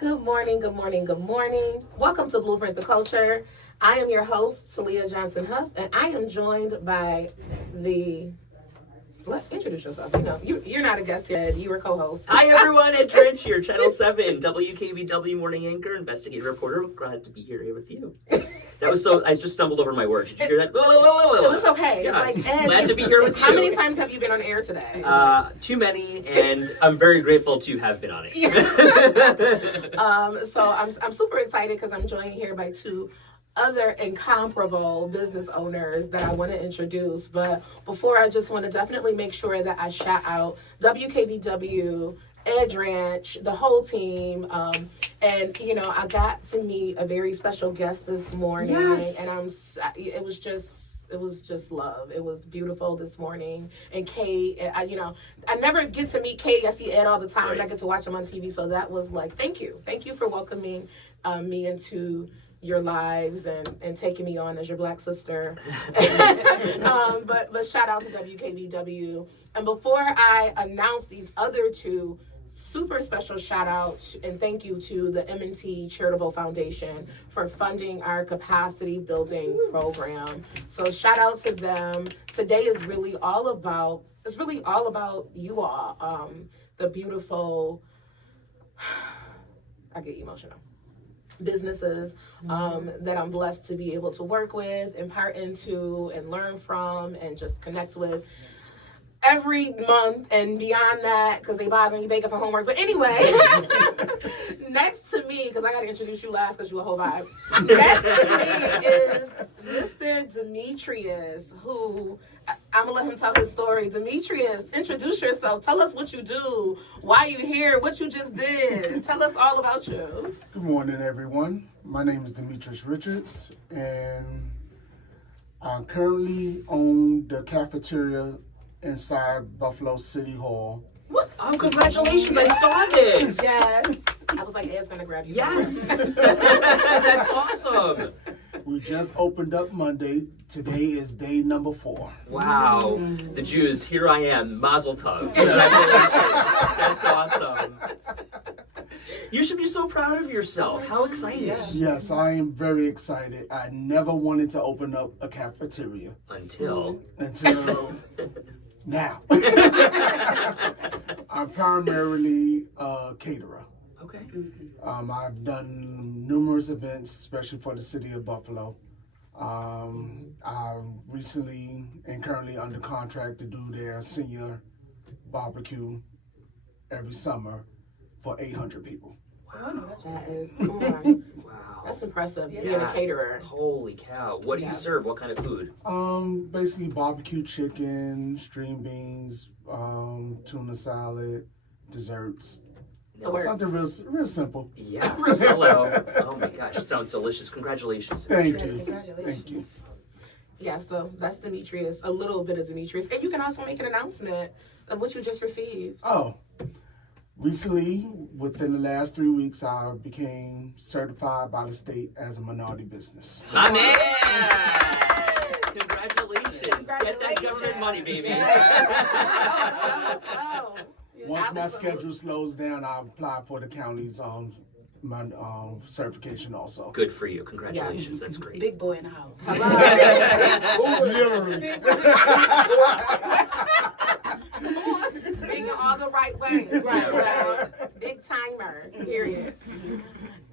Good morning, good morning, good morning. Welcome to Blueprint the Culture. I am your host, Talia Johnson-Huff, and I am joined by introduce yourself. You're not a guest yet. You were co-host. Hi, everyone, at Drantch here, Channel 7, WKBW morning anchor, investigative reporter. Glad to be here with you. That was I just stumbled over my words. Did you hear that? It was okay. Yeah, glad to be here with you. How many times have you been on air today? Too many, and I'm very grateful to have been on it. So I'm super excited because I'm joined here by two other incomparable business owners that I want to introduce. But before, I just want to definitely make sure that I shout out WKBW, Drantch, the whole team. And I got to meet a very special guest this morning. Yes. And it was just love. It was beautiful this morning. And Kay, I never get to meet Kay. I see Ed all the time, right. And I get to watch him on TV. So that was like, thank you for welcoming me into your lives and taking me on as your black sister. But shout out to WKBW. And before I announce these other two, super special shout out and thank you to the M&T Charitable Foundation for funding our capacity building program. So shout out to them. Today is really all about you all. The beautiful, I get emotional, businesses that I'm blessed to be able to work with, impart into, and learn from, and just connect with every month and beyond that, because they bother me begging for homework. But anyway, next to me, because I got to introduce you last because you a whole vibe. Next to me is Mr. Demetrius, who I'm going to let him tell his story. Demetrius, introduce yourself. Tell us what you do, why you here, what you just did. Tell us all about you. Good morning, everyone. My name is Demetrius Richards, and I currently own the cafeteria inside Buffalo City Hall. What? Oh, congratulations. I saw this. Yes. I was like, Ed's going to grab you. Yes. That's awesome. We just opened up Monday. Today is day number 4. Wow. The Jews, here I am. Mazel tov. Congratulations. That's awesome. You should be so proud of yourself. How exciting. Yes, I am very excited. I never wanted to open up a cafeteria. Until now. I'm primarily a caterer. Okay. I've done numerous events, especially for the city of Buffalo. I'm recently and currently under contract to do their senior barbecue every summer for 800 people. Wow. That is, come on. Wow. That's impressive, being a caterer. Holy cow. What do you serve? What kind of food? Basically barbecue chicken, string beans, tuna salad, desserts. Something real simple. Yeah. Hello. Oh my gosh, sounds delicious. Congratulations. Thank you. Congratulations. Thank you. Yeah, so that's Demetrius, a little bit of Demetrius. And you can also make an announcement of what you just received. Oh, recently, within the last 3 weeks, I became certified by the state as a minority business. My man! Congratulations. Get that government money, baby. Once my schedule slows down, I'll apply for the county's my certification also. Good for you. Congratulations. That's great. Big boy in the house. Literally. Being in all the right ways. Right. Big timer, period.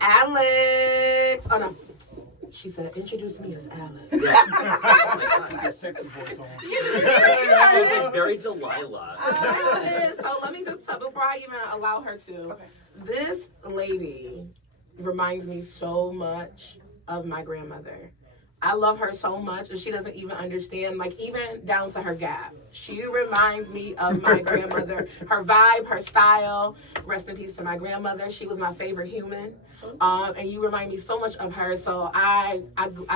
Alex. Oh, no. She said, introduce me as Alex. Yeah. Oh my God. Get sexy voice on. It was like very Delilah. So let me just tell, before I even allow her to, this lady reminds me so much of my grandmother. I love her so much, and she doesn't even understand, like, even down to her gap. She reminds me of my grandmother. Her vibe, her style. Rest in peace to my grandmother. She was my favorite human. And you remind me so much of her, so I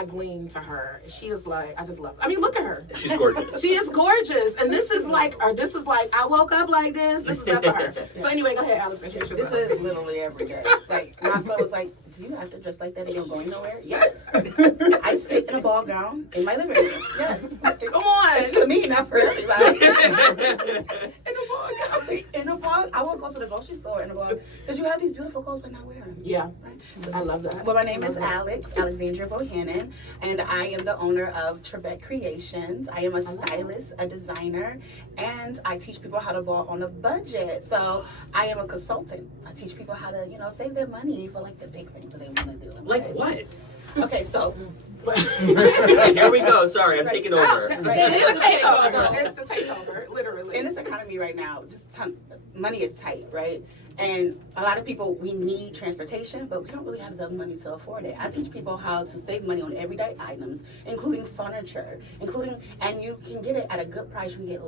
glean to her. She is like, I just love her. I mean, look at her. She's gorgeous. She is gorgeous, and this is like, I woke up like this. This is not for her. So anyway, go ahead, Alex. Introduce yourself. This is literally every day. Like, my son was like, do you have to dress like that and you're going nowhere? Yes. I sit in a ball gown in my living room. Yes. Come on. It's for me, not for everybody. In a ball gown. in a bug. I will go to the grocery store in a bug because you have these beautiful clothes but not wearing them. Yeah, Right? I love that. Well, my name is Alexandria Bohannon, and I am the owner of TreBek Creations. I am a stylist, a designer, and I teach people how to ball on a budget. So I am a consultant. I teach people how to, save their money for like the big things that they want to do. Like what? Okay, so Here we go. Sorry, I'm taking over. right, It's the takeover. It's the takeover, literally. in this economy right now, money is tight, right? And a lot of people, we need transportation, but we don't really have the money to afford it. I teach people how to save money on everyday items, including furniture, and you can get it at a good price. You can get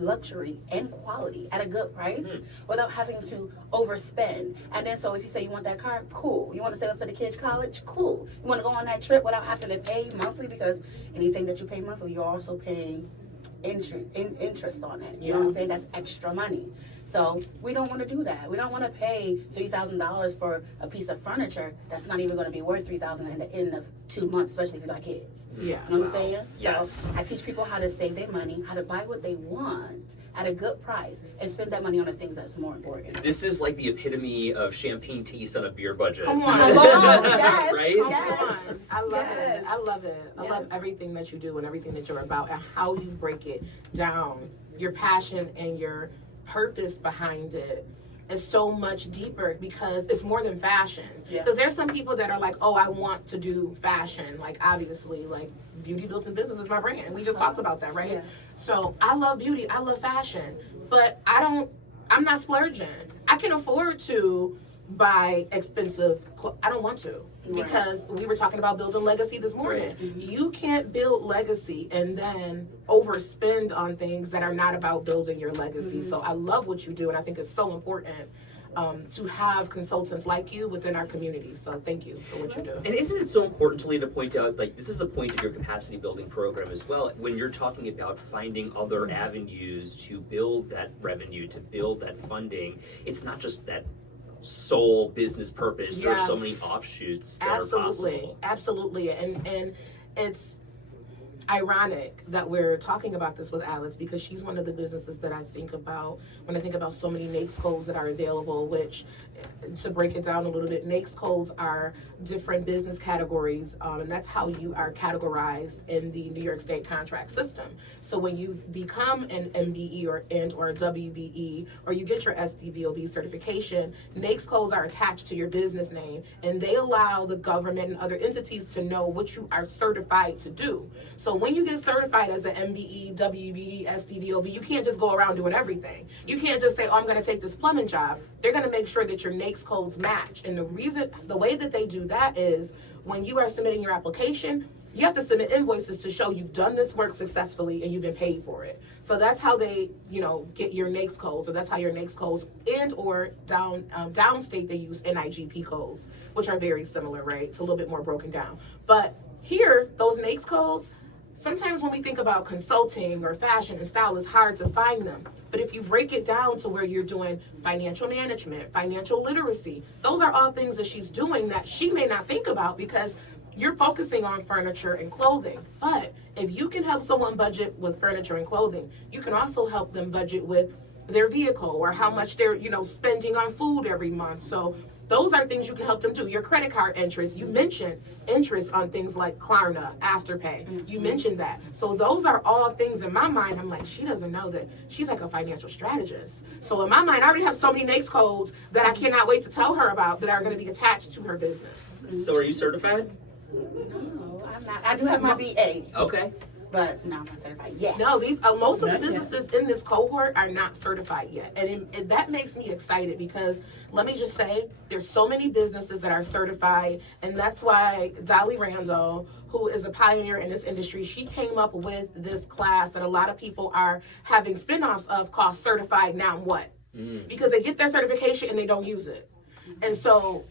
luxury and quality at a good price without having to overspend. And then, so if you say you want that car, cool. You want to save up for the kids' college, cool. You want to go on that trip without having to pay monthly, because anything that you pay monthly, you're also paying interest on it. You know what I'm saying? That's extra money. So we don't want to do that. We don't want to pay $3,000 for a piece of furniture that's not even going to be worth $3,000 in the end of 2 months, especially if you got kids. Yeah. You know what I'm saying? Yes. So I teach people how to save their money, how to buy what they want at a good price, and spend that money on the things that's more important. This is like the epitome of champagne taste on a beer budget. Come on. Yes, Right? yes. Come on. I love Yes. it. I love it. I love everything that you do and everything that you're about and how you break it down. Your passion and your purpose behind it is so much deeper because it's more than fashion. Yeah. Because there's some people that are like, oh, I want to do fashion. Like, obviously, like, beauty built in business is my brand. We just talked about that, right? Yeah. So I love beauty. I love fashion. But I'm not splurging. I can afford to buy expensive clothes. I don't want to. Because we were talking about building legacy this morning. Right. You can't build legacy and then overspend on things that are not about building your legacy. So I love what you do, and I think it's so important to have consultants like you within our community. So thank you for what you do. And isn't it so important to point out, like, this is the point of your capacity building program as well, when you're talking about finding other avenues to build that revenue, to build that funding. It's not just that sole business purpose. There are so many offshoots that are possible. Absolutely. And it's ironic that we're talking about this with Alex because she's one of the businesses that I think about when I think about so many NAICS codes that are available, which, to break it down a little bit, NAICS codes are different business categories, and that's how you are categorized in the New York State contract system. So when you become an MBE or a WBE, or you get your SDVOB certification, NAICS codes are attached to your business name, and they allow the government and other entities to know what you are certified to do. So when you get certified as an MBE, WBE, SDVOB, you can't just go around doing everything. You can't just say, oh, I'm going to take this plumbing job. They're going to make sure that your NAICS codes match. And the way that they do that is when you are submitting your application, you have to submit invoices to show you've done this work successfully and you've been paid for it. So that's how they, get your NAICS codes. So that's how your NAICS codes and or downstate they use NIGP codes, which are very similar, right? It's a little bit more broken down. But here, those NAICS codes, sometimes when we think about consulting or fashion and style, it's hard to find them. But if you break it down to where you're doing financial management, financial literacy, those are all things that she's doing that she may not think about because you're focusing on furniture and clothing. But if you can help someone budget with furniture and clothing, you can also help them budget with their vehicle or how much they're, spending on food every month. So those are things you can help them do. Your credit card interest, you mentioned interest on things like Klarna, Afterpay. You mentioned that. So those are all things in my mind. I'm like, she doesn't know that she's like a financial strategist. So in my mind, I already have so many NAICS codes that I cannot wait to tell her about that are going to be attached to her business. So are you certified? No, I'm not. I do have my BA. Okay. But no, I'm not certified yet. No, these most of the businesses in this cohort are not certified yet, and that makes me excited because let me just say, there's so many businesses that are certified, and that's why Dolly Randall, who is a pioneer in this industry, she came up with this class that a lot of people are having spinoffs of called Certified Now What, because they get their certification and they don't use it, and so.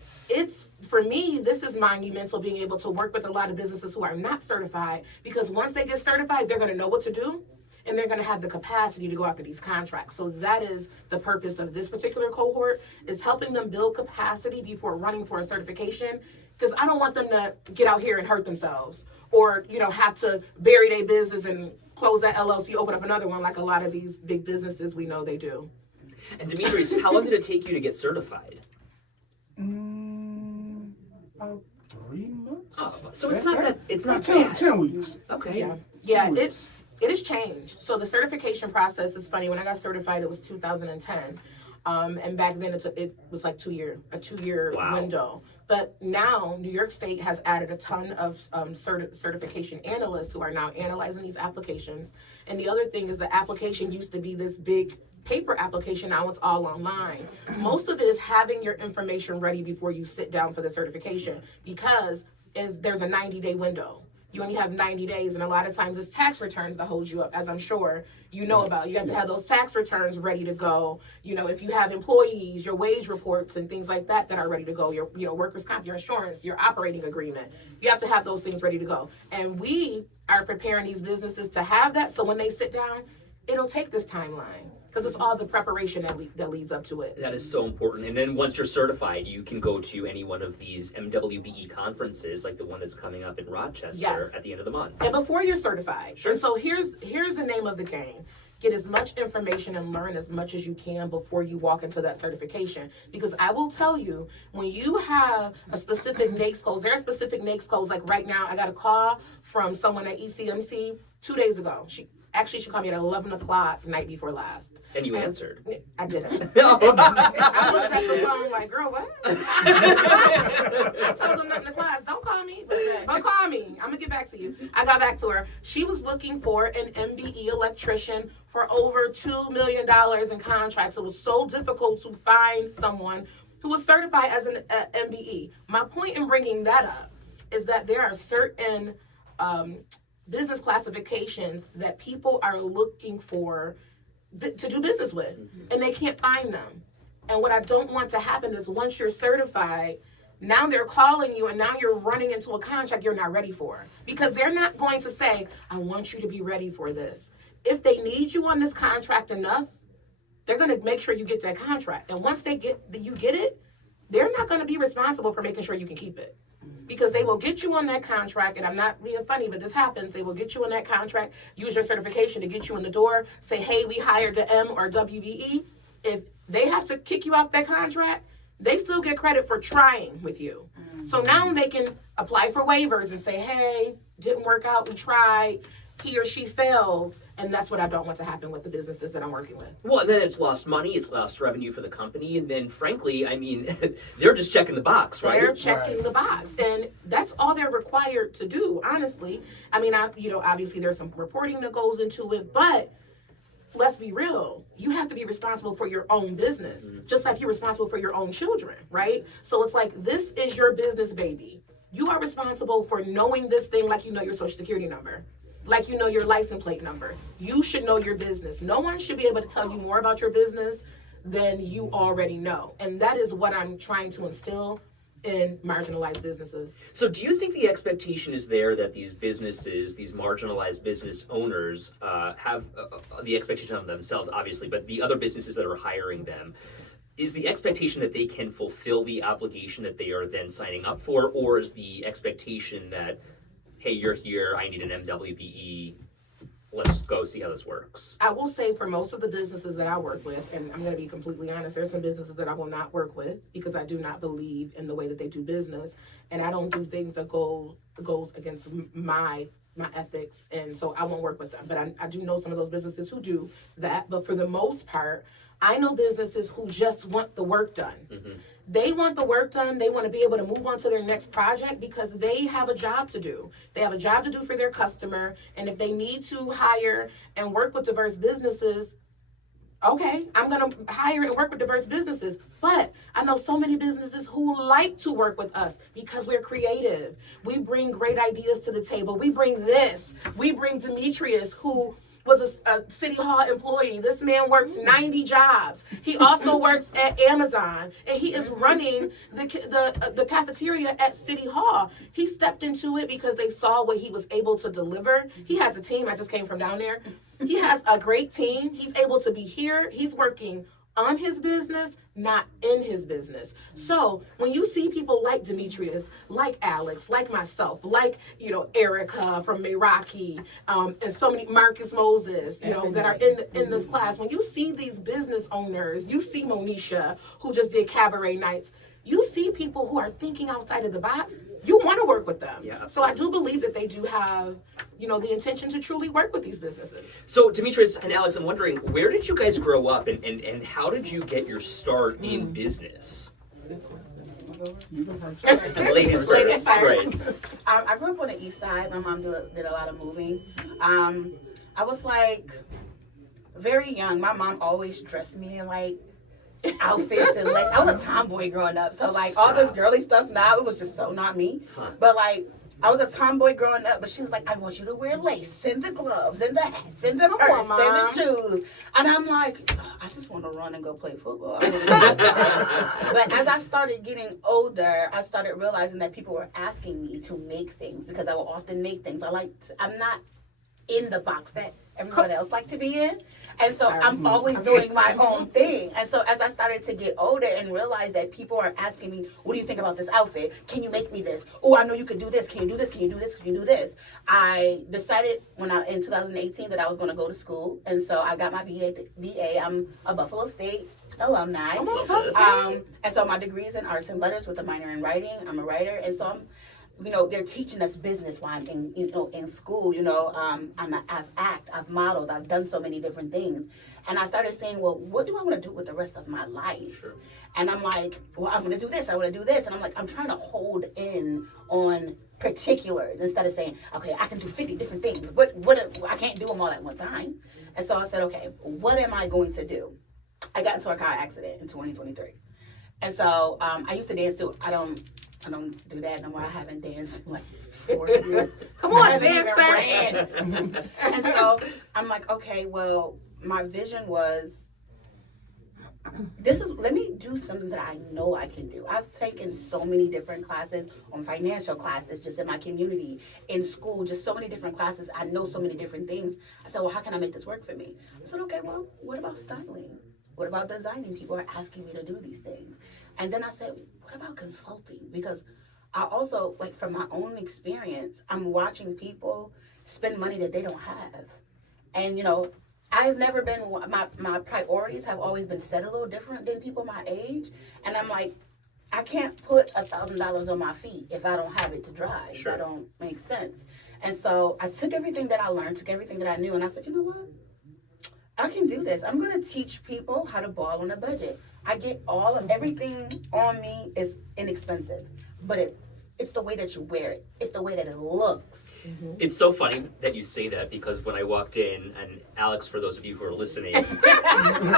For me, this is monumental being able to work with a lot of businesses who are not certified because once they get certified, they're going to know what to do and they're going to have the capacity to go after these contracts. So that is the purpose of this particular cohort, is helping them build capacity before running for a certification, because I don't want them to get out here and hurt themselves or, have to bury their business and close that LLC, open up another one like a lot of these big businesses we know they do. And Demetrius, how long did it take you to get certified? About 3 months. Oh, so it's not that, it's not 10, bad. 10 weeks. Okay. Yeah, 10 weeks. it has changed. So the certification process is funny. When I got certified, it was 2010. And back then it was like a two-year Wow. window. But now New York State has added a ton of certification analysts who are now analyzing these applications. And the other thing is the application used to be this big paper application. Now it's all online. Most of it is having your information ready before you sit down for the certification, because there's a 90-day window. You only have 90 days, and a lot of times it's tax returns that hold you up, as I'm sure you know about. You have to have those tax returns ready to go. You know, if you have employees, your wage reports and things like that are ready to go. Your workers' comp, your insurance, your operating agreement. You have to have those things ready to go. And we are preparing these businesses to have that, so when they sit down, it'll take this timeline, because it's all the preparation that leads up to it. That is so important. And then once you're certified, you can go to any one of these MWBE conferences, like the one that's coming up in Rochester Yes. at the end of the month. And before you're certified. Sure. And so here's the name of the game. Get as much information and learn as much as you can before you walk into that certification. Because I will tell you, when you have a specific NAICS codes, there are specific NAICS codes. Like right now, I got a call from someone at ECMC 2 days ago. She called me at 11 o'clock the night before last. And you answered. I didn't. No. I looked at the phone like, girl, what? I told them nothing to class. Don't call me. But call me. I'm going to get back to you. I got back to her. She was looking for an MBE electrician for over $2 million in contracts. It was so difficult to find someone who was certified as an MBE. My point in bringing that up is that there are certain business classifications that people are looking for to do business with, and they can't find them. And what I don't want to happen is once you're certified, now they're calling you and now you're running into a contract you're not ready for, because they're not going to say, I want you to be ready for this. If they need you on this contract enough, they're going to make sure you get that contract. And once you get it, they're not going to be responsible for making sure you can keep it. Because they will get you on that contract, and I'm not being funny, but this happens. They will get you on that contract, use your certification to get you in the door, say, hey, we hired the M or WBE. If they have to kick you off that contract, they still get credit for trying with you. So now they can apply for waivers and say, hey, didn't work out, we tried, he or she failed. And that's what I don't want to happen with the businesses that I'm working with. Well, and then it's lost money, it's lost revenue for the company, and then frankly, I mean, they're just checking the box, right? They're checking the box, and that's all they're required to do, honestly. I mean, obviously there's some reporting that goes into it, but let's be real. You have to be responsible for your own business, just like you're responsible for your own children, right? So it's like, this is your business, baby. You are responsible for knowing this thing like you know your social security number. Like you know your license plate number. You should know your business. No one should be able to tell you more about your business than you already know. And that is what I'm trying to instill in marginalized businesses. So do you think the expectation is there that these businesses, these marginalized business owners have the expectation of themselves, obviously, but the other businesses that are hiring them, is the expectation that they can fulfill the obligation that they are then signing up for, or is the expectation that, hey, you're here, I need an MWBE, let's go see how this works? I will say for most of the businesses that I work with, and I'm going to be completely honest, there's some businesses that I will not work with because I do not believe in the way that they do business, and I don't do things that goes against my ethics, and so I won't work with them. But I do know some of those businesses who do that, but for the most part, I know businesses who just want the work done. Mm-hmm. They want the work done. They want to be able to move on to their next project because they have a job to do. They have a job to do for their customer. And if they need to hire and work with diverse businesses, okay, I'm going to hire and work with diverse businesses. But I know so many businesses who like to work with us because we're creative. We bring great ideas to the table. We bring this. We bring Demetrius, who was a City Hall employee. This man works 90 jobs. He also works at Amazon, and he is running the cafeteria at City Hall. He stepped into it because they saw what he was able to deliver. He has a team. I just came from down there. He has a great team. He's able to be here. He's working on his business, not in his business. So when you see people like Demetrius, like Alex, like myself, like, Erica from Meraki, and so many, Marcus Moses, that are in this class, when you see these business owners, you see Monisha, who just did cabaret nights, you see people who are thinking outside of the box, you want to work with them. Yeah, so I do believe that they do have, the intention to truly work with these businesses. So Demetrius and Alex, I'm wondering, where did you guys grow up and how did you get your start in business? Ladies first. Right. I grew up on the east side. My mom did a lot of moving. I was like very young. My mom always dressed me in like outfits and lace. I was a tomboy growing up, so like all this girly stuff now, it was just so not me. But like I was a tomboy growing up, but she was like, I want you to wear lace and the gloves and the hats and the purse and the shoes. And I'm like, I just want to run and go play football. But as I started getting older, I started realizing that people were asking me to make things because I will often make things. I'm not in the box that everybody else like to be in. And so I'm always doing my own thing. And so as I started to get older and realize that people are asking me, what do you think about this outfit? Can you make me this? Oh, I know you could do this. Can you do this? Can you do this? Can you do this? I decided in 2018 that I was going to go to school. And so I got my BA. I'm a Buffalo State alumni. And so my degree is in arts and letters with a minor in writing. I'm a writer. And so they're teaching us business while I'm in school. I've modeled, I've done so many different things. And I started saying, well, what do I want to do with the rest of my life? Sure. And I'm like, well, I'm going to do this, I want to do this. And I'm like, I'm trying to hold in on particulars instead of saying, okay, I can do 50 different things. What I can't do them all at one time. And so I said, okay, what am I going to do? I got into a car accident in 2023. And so I used to dance too. I don't do that no more. I haven't danced in like 4 years. Come on, dance. And so I'm like, okay, well, my vision was, let me do something that I know I can do. I've taken so many different classes on financial classes, just in my community, in school, just so many different classes. I know so many different things. I said, well, how can I make this work for me? I said, okay, well, what about styling? What about designing? People are asking me to do these things. And then I said, what about consulting? Because I also, like from my own experience, I'm watching people spend money that they don't have. And, I've never been, my priorities have always been set a little different than people my age. And I'm like, I can't put $1,000 on my feet if I don't have it to drive. Sure. That don't make sense. And so I took everything that I learned, took everything that I knew, and I said, you know what? I can do this. I'm going to teach people how to ball on a budget. I get everything on me is inexpensive, but it's the way that you wear it. It's the way that it looks. Mm-hmm. It's so funny that you say that because when I walked in, and Alex, for those of you who are listening,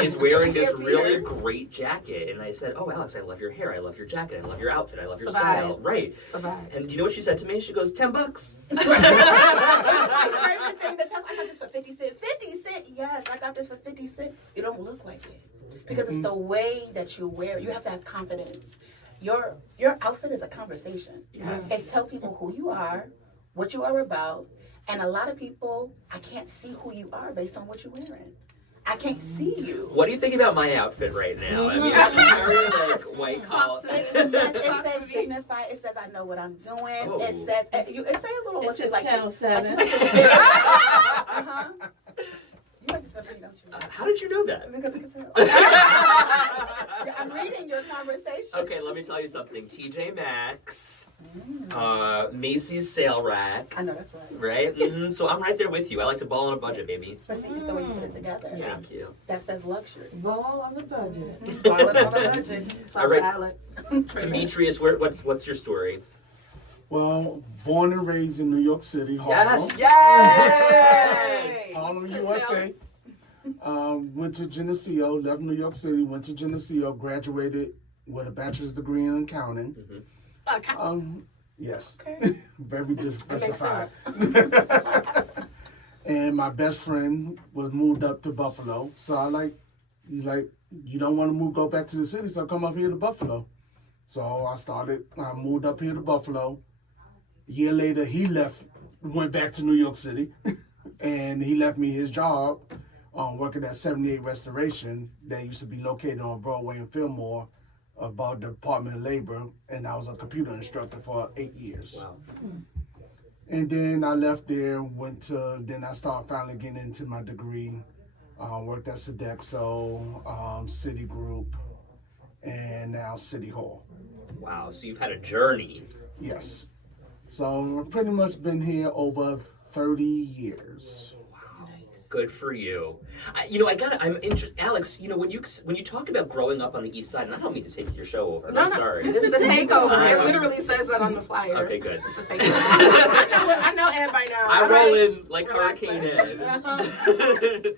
is wearing this really great jacket. And I said, oh, Alex, I love your hair. I love your jacket. I love your outfit. I love your style. Right. And do you know what she said to me? She goes, $10. My favorite thing to tell, I got this for 50 cents. 50 cents? Yes, I got this for 50 cents. You don't look like it. Because it's the way that you wear it. You have to have confidence. Your outfit is a conversation. Yes. It tells people who you are, what you are about, and a lot of people, I can't see who you are based on what you're wearing. I can't see you. What do you think about my outfit right now? I mean, it's just very like white collar. It says dignified. It says I know what I'm doing. Oh. It says it say a little. It's just like Channel 7. Uh-huh. You like this for free, don't you? How did you know that? Because I can tell. I'm reading your conversation. Okay, let me tell you something. TJ Maxx, Macy's sale rack. I know that's right. Right? Mm-hmm. So I'm right there with you. I like to ball on a budget, baby. But see, it's the way you put it together. Yeah. Thank you. That says luxury. Ball on the budget. Ball on the budget. All right. Alex. Demetrius, what's your story? Well, born and raised in New York City, Harlem. Yes! Harlem, USA. Went to Geneseo, left New York City, went to Geneseo, graduated with a bachelor's degree in accounting. Mm-hmm. Yes. Okay. Very diversified. sense. And my best friend was moved up to Buffalo. So he's like, you don't want to go back to the city, so come up here to Buffalo. So I moved up here to Buffalo. A year later, he went back to New York City, and he left me his job working at 78 Restoration that used to be located on Broadway and Fillmore about the Department of Labor, and I was a computer instructor for 8 years. Wow. And then I left there, then I started finally getting into my degree, worked at Sodexo, Citigroup, and now City Hall. Wow, so you've had a journey. Yes. So I've pretty much been here over 30 years. Good for you. I'm interested, Alex. When you talk about growing up on the East Side, and I don't mean to take your show over. I'm sorry. It's the takeover. It literally says that on the flyer. Okay, good. It's the takeover. I know Ed by now. I roll in like Relax. Hurricane Ed.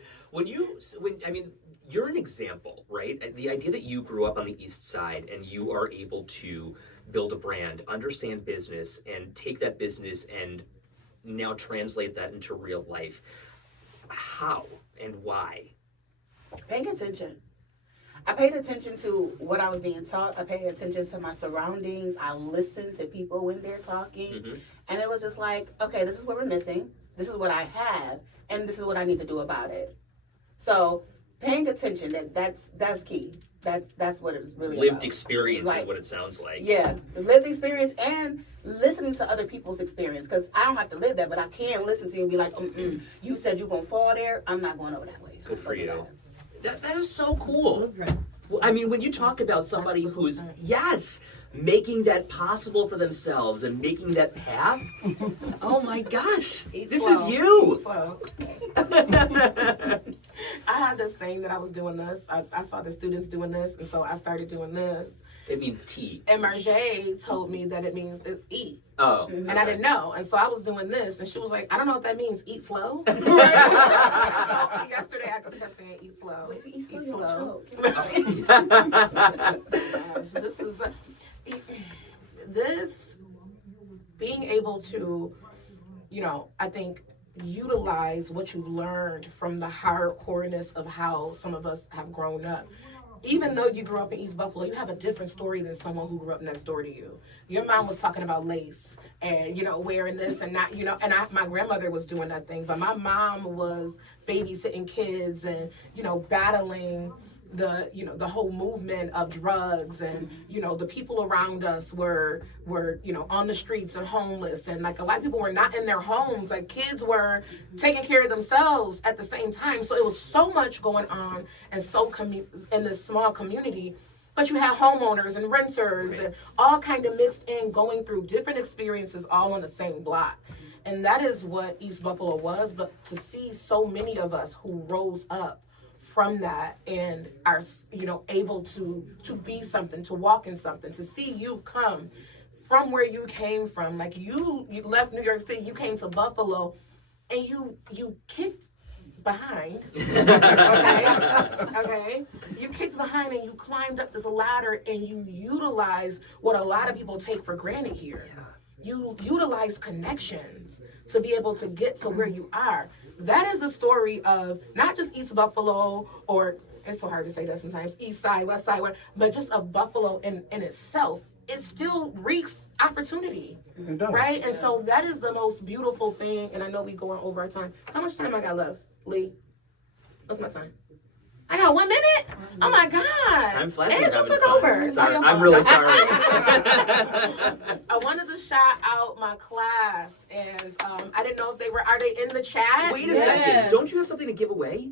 You're an example, right? The idea that you grew up on the East Side and you are able to build a brand, understand business, and take that business and now translate that into real life. How and why? Paying attention. I paid attention to what I was being taught. I paid attention to my surroundings. I listened to people when they're talking. Mm-hmm. And it was just like, okay, this is what we're missing. This is what I have. And this is what I need to do about it. So paying attention, that's key. That's what it's really Lived about. experience is what it sounds like. Yeah, the lived experience and listening to other people's experience. Because I don't have to live that, but I can listen to you and be like, you said you're going to fall there. I'm not going over that way. Good for you. That is so cool. Well, I mean, when you talk about somebody who's, making that possible for themselves and making that path, oh my gosh, this is you. I had this thing that I was doing this. I saw the students doing this, and so I started doing this. It means tea. And Marjay told me that it means eat. Oh. And I didn't know. And so I was doing this, and she was like, I don't know what that means, eat slow. So yesterday I just kept saying eat slow. If you eat slow, Eat you slow. won't choke. Gosh, this being able to, I think, utilize what you've learned from the hardcoreness of how some of us have grown up. Even though you grew up in East Buffalo, you have a different story than someone who grew up next door to you. Your mom was talking about lace and, wearing this and not, and my grandmother was doing that thing, but my mom was babysitting kids and, battling the whole movement of drugs and, the people around us were, on the streets and homeless. And like a lot of people were not in their homes. Like kids were taking care of themselves at the same time. So it was so much going on and in this small community. But you had homeowners and renters and all kind of mixed in, going through different experiences all on the same block. And that is what East Buffalo was. But to see so many of us who rose up from that and are, able to be something, to walk in something, to see you come from where you came from. Like you left New York City, you came to Buffalo, and you kicked behind. Okay? You kicked behind and you climbed up this ladder and you utilized what a lot of people take for granted here. You utilize connections to be able to get to where you are. That is the story of not just East Buffalo, or it's so hard to say that sometimes, East Side, West Side, but just of Buffalo in itself. It still reeks opportunity, It does. right? And so that is the most beautiful thing, and I know we going over our time. How much time I got left, Lee? What's my time? I got 1 minute? Oh my God. Time flies. And you took over. It's Sorry, not your I'm fault. really sorry. I wanted to shout out my class, and I didn't know if are they in the chat? Wait a second. Don't you have something to give away?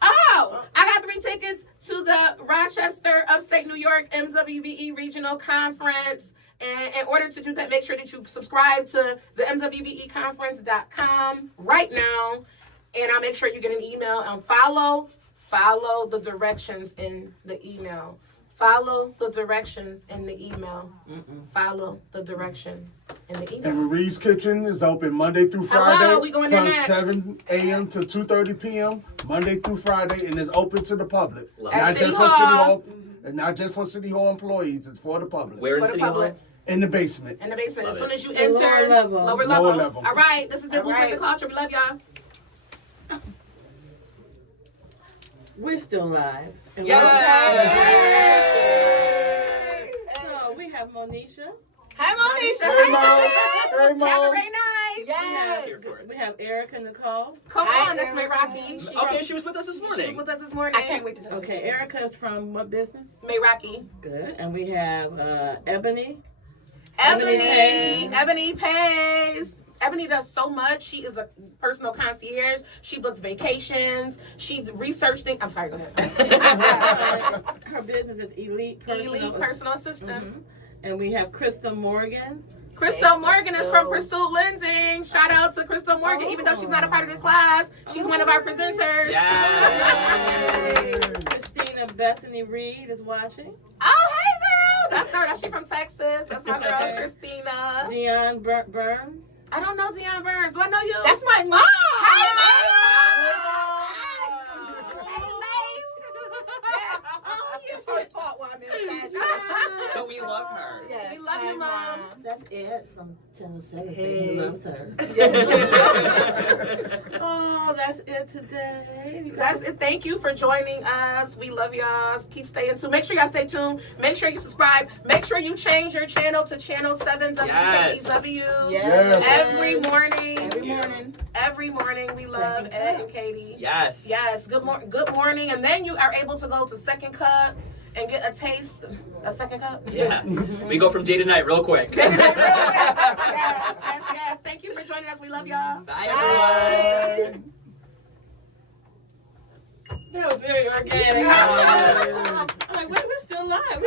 Oh, I got 3 tickets to the Rochester, Upstate New York MWBE Regional Conference. And in order to do that, make sure that you subscribe to the MWBEconference.com right now. And I'll make sure you get an email and follow the directions in the email. Follow the directions in the email. Follow the directions in the email. And Marie's Kitchen is open Monday through Friday Hello, we going there from next. 7 a.m. to 2:30 p.m. Monday through Friday, and it's open to the public. Love Not it. just for City Hall, and not just for City Hall employees. It's for the public. Where in For the City Hall? public. In the basement. In the basement. Love As soon it. as you The enter, lower level. lower Lower level. All right, this is the All Blueprint right. the Culture. We love y'all. We're still live. And Yay! So we have Monisha. Hi, Monisha. Hey, Mo. Hey, Mo. Have a great night. Yes. Here for it. We have Erica Nicole. Come Hi, on, that's May Erica. Rocky. Okay, she was with us this She was morning. with us this morning. I can't wait to tell Okay, you. Erica is from what business? May Rocky. Good. And we have Ebony. Ebony pays. Ebony does so much. She is a personal concierge. She books vacations. She's researched things. I'm sorry, go ahead. Her business is Elite Elite personal assistant. Mhm. And we have Crystal Morgan. Crystal Morgan is from Pursuit Lending. Shout out to Crystal Morgan, even though she's not a part of the class. She's one of our presenters. Yes. Christina Bethany Reed is watching. Oh, hey, girl. That's her. That's she from Texas. That's my girl, Christina. Dion Burns. I don't know Deion Burns. Do I know you? That's my mom. Hey, But we love her. We love you, Mom. That's Ed from Channel 7. Hey. He loves her. Oh, that's it today. You That's guys- it. Thank you for joining us. We love y'all. Keep staying tuned. Make sure y'all stay tuned. Make sure you subscribe. Make sure you change your channel to Channel 7 WKBW. Yes. Every morning. Every morning. Every morning. We love Second Ed Cup. and Katie. Yes. Yes. Good morning. And then you are able to go to Second Cup and get a taste. A Second Cup? Yeah. We go from day to night real quick. Yes, yes. Thank you for joining us. We love y'all. Bye, everyone. That was very organic. I'm like, wait, we're still live.